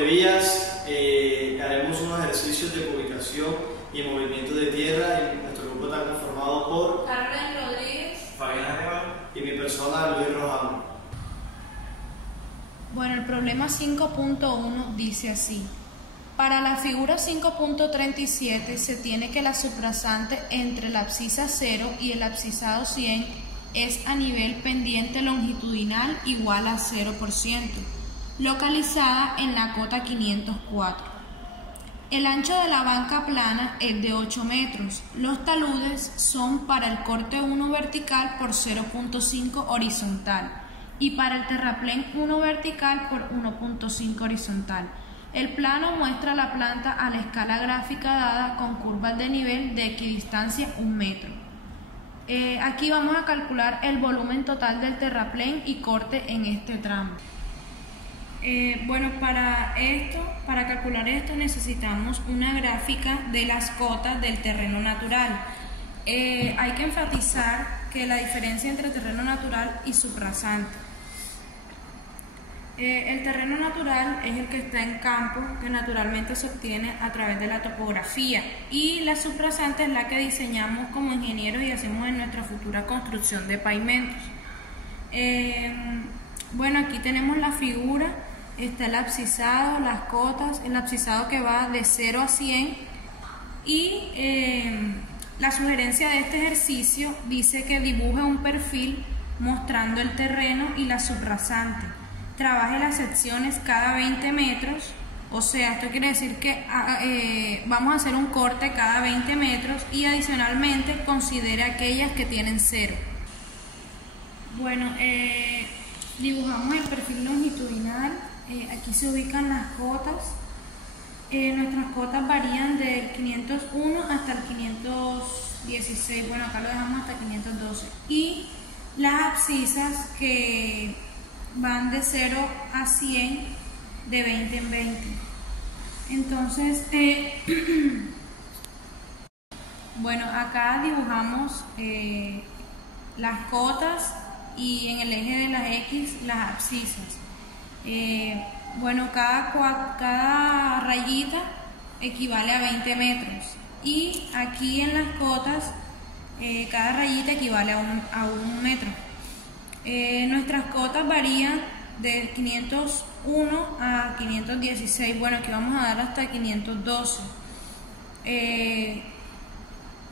de vías, haremos unos ejercicios de ubicación y movimiento de tierra. Nuestro grupo está conformado por Carmen Rodríguez, Fabián Arevalo y mi persona, Luis Rojano. Bueno, el problema 5.1 dice así. Para la figura 5.37 se tiene que la subrasante entre la abscisa 0 y el abscisado 100 es a nivel pendiente longitudinal igual a 0%, localizada en la cota 504. El ancho de la banca plana es de 8 metros. Los taludes son para el corte 1 vertical por 0.5 horizontal y para el terraplén 1 vertical por 1.5 horizontal. El plano muestra la planta a la escala gráfica dada con curvas de nivel de equidistancia 1 metro. Aquí vamos a calcular el volumen total del terraplén y corte en este tramo. Bueno, para calcular esto necesitamos una gráfica de las cotas del terreno natural. Hay que enfatizar que la diferencia entre terreno natural y subrasante. El terreno natural es el que está en campo, que naturalmente se obtiene a través de la topografía, y la subrasante es la que diseñamos como ingenieros y hacemos en nuestra futura construcción de pavimentos. Bueno, aquí tenemos la figura, está el abscisado, las cotas, el abscisado que va de 0 a 100 y la sugerencia de este ejercicio dice que dibuje un perfil mostrando el terreno y la subrasante. Trabaje las secciones cada 20 metros, o sea, esto quiere decir que vamos a hacer un corte cada 20 metros y adicionalmente considere aquellas que tienen 0. Bueno, dibujamos el perfil longitudinal, aquí se ubican las cotas. Nuestras cotas varían del 501 hasta el 516, bueno, acá lo dejamos hasta 512. Y las abscisas que van de 0 a 100 de 20 en 20. Entonces, bueno, acá dibujamos las cotas y en el eje de las X las abscisas. Bueno, cada rayita equivale a 20 metros y aquí en las cotas cada rayita equivale a un metro. Nuestras cotas varían de 501 a 516, bueno, aquí vamos a dar hasta 512.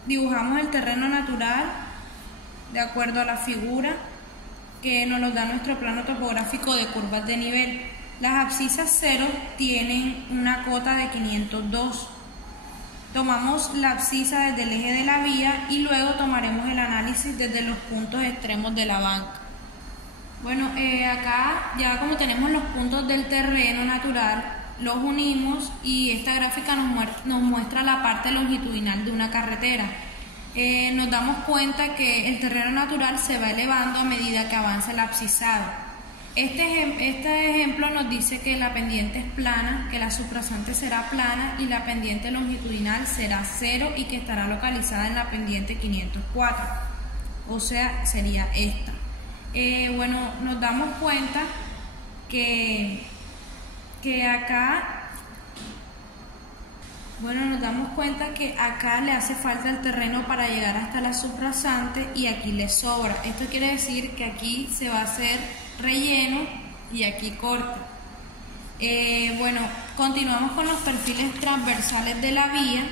Dibujamos el terreno natural de acuerdo a la figura que nos da nuestro plano topográfico de curvas de nivel. Las abscisas 0 tienen una cota de 502. Tomamos la abscisa desde el eje de la vía y luego tomaremos el análisis desde los puntos extremos de la banca. Bueno, acá ya como tenemos los puntos del terreno natural, los unimos y esta gráfica nos muestra la parte longitudinal de una carretera. Nos damos cuenta que el terreno natural se va elevando a medida que avanza el abscisado. Este ejemplo nos dice que la pendiente es plana, que la subrasante será plana y la pendiente longitudinal será 0 y que estará localizada en la pendiente 504, o sea, sería esta. Bueno, nos damos cuenta que acá le hace falta el terreno para llegar hasta la subrasante y aquí le sobra. Esto quiere decir que aquí se va a hacer relleno y aquí corta. Bueno, continuamos con los perfiles transversales de la vía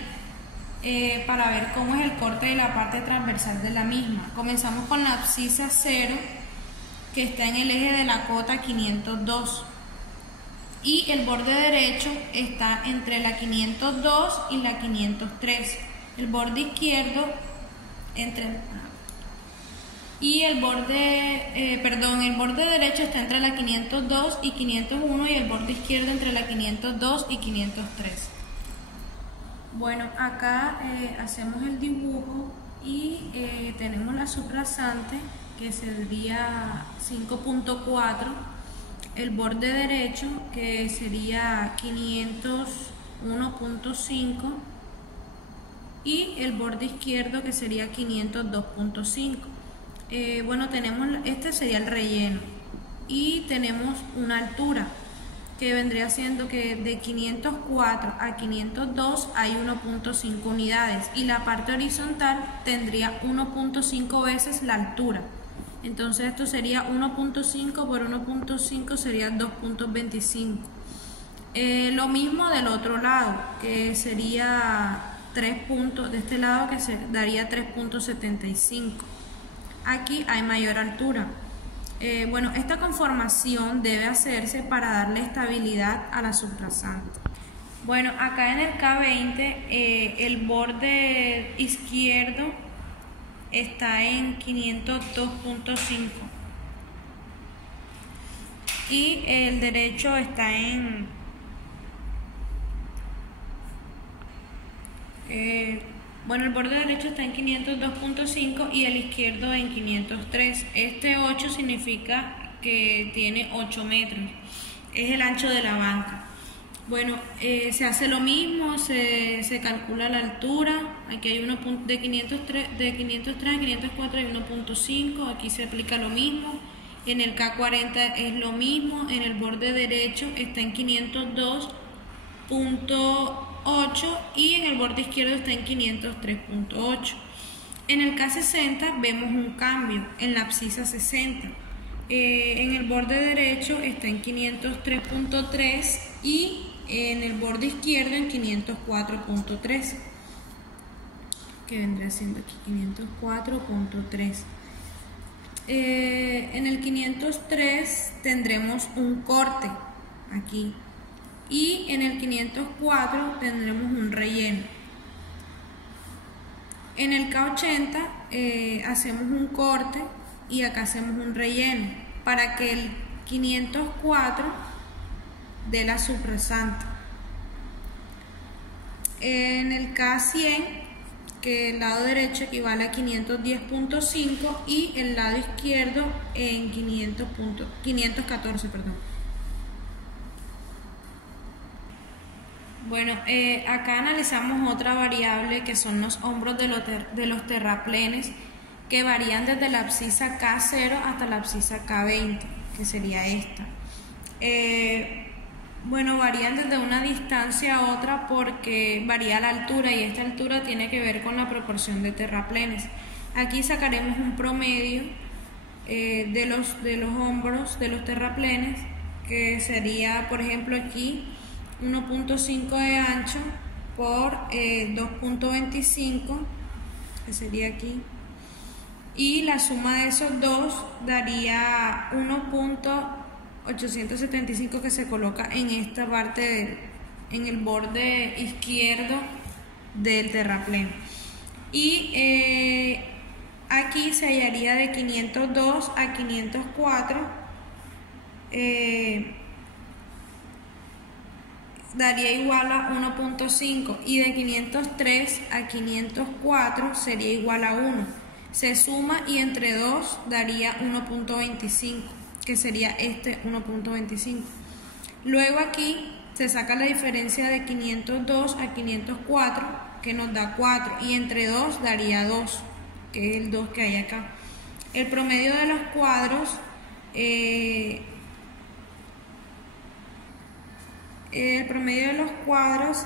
para ver cómo es el corte de la parte transversal de la misma. Comenzamos con la abscisa 0 que está en el eje de la cota 502 y el borde derecho está entre la 502 y la 503. El borde izquierdo el borde derecho está entre la 502 y 501 y el borde izquierdo entre la 502 y 503. Bueno, acá hacemos el dibujo y tenemos la subrasante que sería 5.4, el borde derecho que sería 501.5 y el borde izquierdo que sería 502.5. Bueno, este sería el relleno y tenemos una altura. que vendría siendo que de 504 a 502 hay 1.5 unidades y la parte horizontal tendría 1.5 veces la altura. Entonces esto sería 1.5 por 1.5 sería 2.25. Lo mismo del otro lado, que sería 3 puntos, de este lado que se daría 3.75. Aquí hay mayor altura. Bueno, esta conformación debe hacerse para darle estabilidad a la subrasante. Bueno, acá en el K20 el borde izquierdo está en 502.5 y el derecho está en bueno, el borde derecho está en 502.5 y el izquierdo en 503. Este 8 significa que tiene 8 metros. Es el ancho de la banca. Bueno, se hace lo mismo, se calcula la altura. Aquí hay uno de 503 a 504 hay 1.5. Aquí se aplica lo mismo. En el K40 es lo mismo. En el borde derecho está en 502.8 y en el borde izquierdo está en 503.8. En el K60 vemos un cambio en la abscisa 60. En el borde derecho está en 503.3 y en el borde izquierdo en 504.3, que vendría siendo aquí 504.3. En el 503 tendremos un corte aquí y en el 504 tendremos un relleno. En el K80 hacemos un corte y acá hacemos un relleno para que el 504 dé la subrasante. En el K100, que el lado derecho equivale a 510.5 y el lado izquierdo en 514, perdón. Bueno, acá analizamos otra variable que son los hombros de los terraplenes, que varían desde la abscisa K0 hasta la abscisa K20, que sería esta. Bueno, varían desde una distancia a otra porque varía la altura y esta altura tiene que ver con la proporción de terraplenes. Aquí sacaremos un promedio de los hombros de los terraplenes, que sería, por ejemplo, aquí 1.5 de ancho por 2.25, que sería aquí, y la suma de esos dos daría 1.875 que se coloca en esta parte en el borde izquierdo del terraplén. Y aquí se hallaría de 502 a 504, daría igual a 1.5, y de 503 a 504 sería igual a 1. Se suma y entre 2 daría 1.25, que sería este 1.25. Luego aquí se saca la diferencia de 502 a 504, que nos da 4, y entre 2 daría 2, que es el 2 que hay acá. El promedio de los cuadros,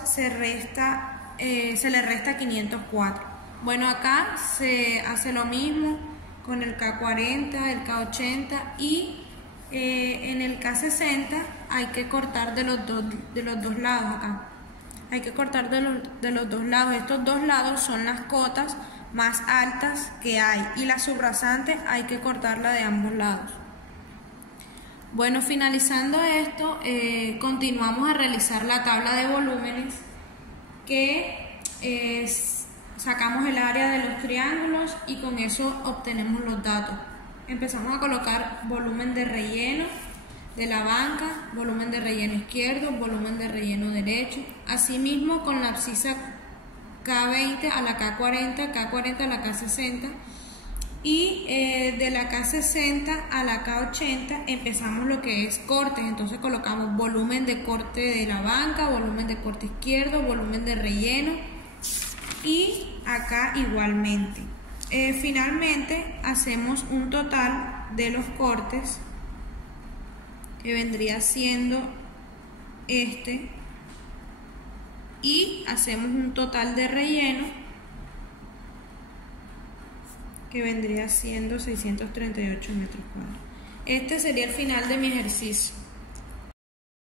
se le resta 504. Bueno, acá se hace lo mismo con el K40, el K80 y en el K60 hay que cortar de los dos lados acá. Hay que cortar de los dos lados. Estos dos lados son las cotas más altas que hay y la subrasante hay que cortarla de ambos lados. Bueno, finalizando esto, continuamos a realizar la tabla de volúmenes, que sacamos el área de los triángulos y con eso obtenemos los datos. Empezamos a colocar volumen de relleno de la banca, volumen de relleno izquierdo, volumen de relleno derecho. Asimismo con la abscisa K20 a la K40, K40 a la K60. Y de la K60 a la K80 empezamos lo que es cortes. Entonces colocamos volumen de corte de la banca, volumen de corte izquierdo, volumen de relleno, y acá igualmente. Finalmente hacemos un total de los cortes, que vendría siendo este y hacemos un total de relleno que vendría siendo 638 metros cuadrados. Este sería el final de mi ejercicio.